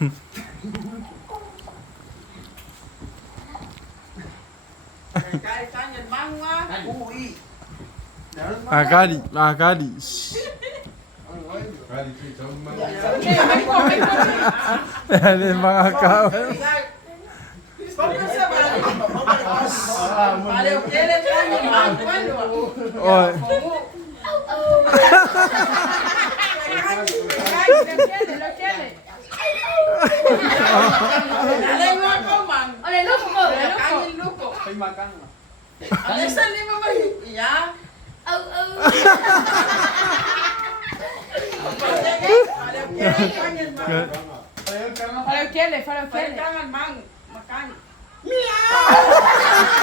Kanya mangwa. Uwi. Akali, akali. Yan yung mga kawan. Oy. Fala o que ele? Fala o que ele? Miau.